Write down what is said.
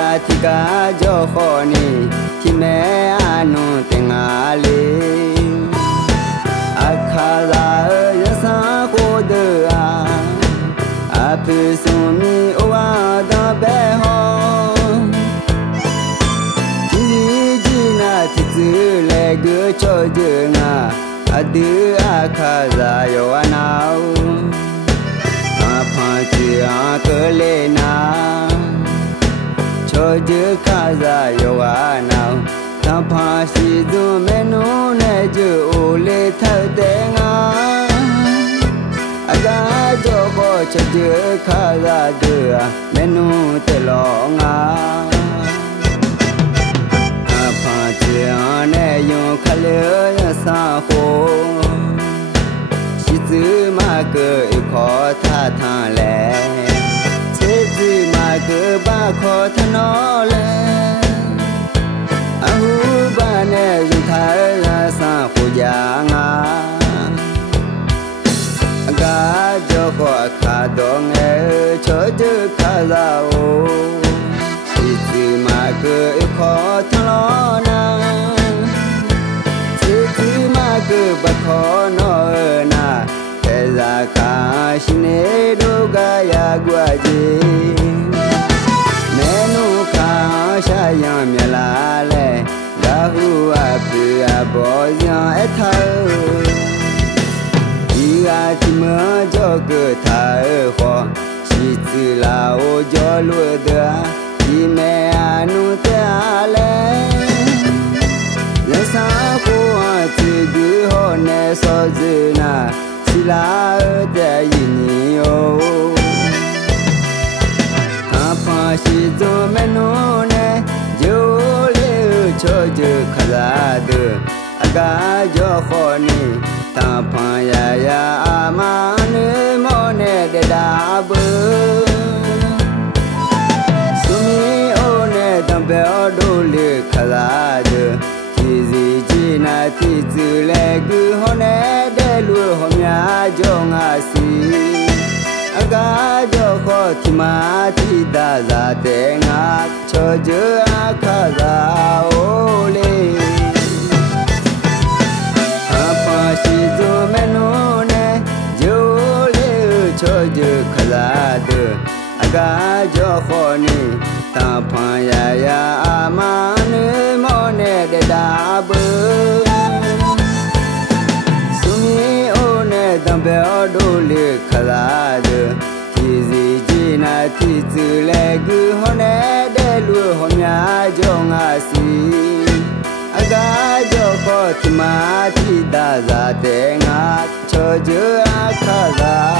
ga thi ga jo kho ni thi me anu te nga le akha la ya sa ko de a pu so mi o wa da be ho ji ji na thi zu le gu cho je nga a du akha za yo anao a cơ lê na cho chữ ca ra yo nào tham pha si du menu ne chữ ô lê thơ tế nga aga cho có cho chữ ca ra đưa menu te lo nga tham pha chữ ne yo khá lỡ sa khô chữ mà cứ khó tha tha lẽ chữ mà cứ ba khó tha nó lẽ hu ba nè dùng thái là sa khô già nga ga cho khó khá đó nghe cho chữ khá ra ô chữ mà cứ khó tha nó na chữ mà cứ ba khó nó na za ka shine do ga ya gwa ji menu ka sha ya mya la le ga hu a pu a bo ya a tha ji ga ti mo jo ge tha kho chi zi la o jo lu de ji me anu te a le le sa ko a ti du ho ne so zi na la de yin yo ta pa shi zo me no ne jo le cho je khala de aga jo kho ni ta pa ya ama ne mo ne de da bu su mi o ne tam pe o do le khala de ji ji ji na ti zu le gu ho ne lu ho mya jo nga si aga jo kho ti ma ti da za te nga cho je a kha za o le a pa si zo me no ne jo le cho je kha za de aga jo kho ni ta pha ya a ma ne mo ne de da bu tam pe o do le khala de ji ji ji na ti zu le gu ho ne de lu ho mya jo nga si aga jo ko ti ma ti da za te nga cho je a kha za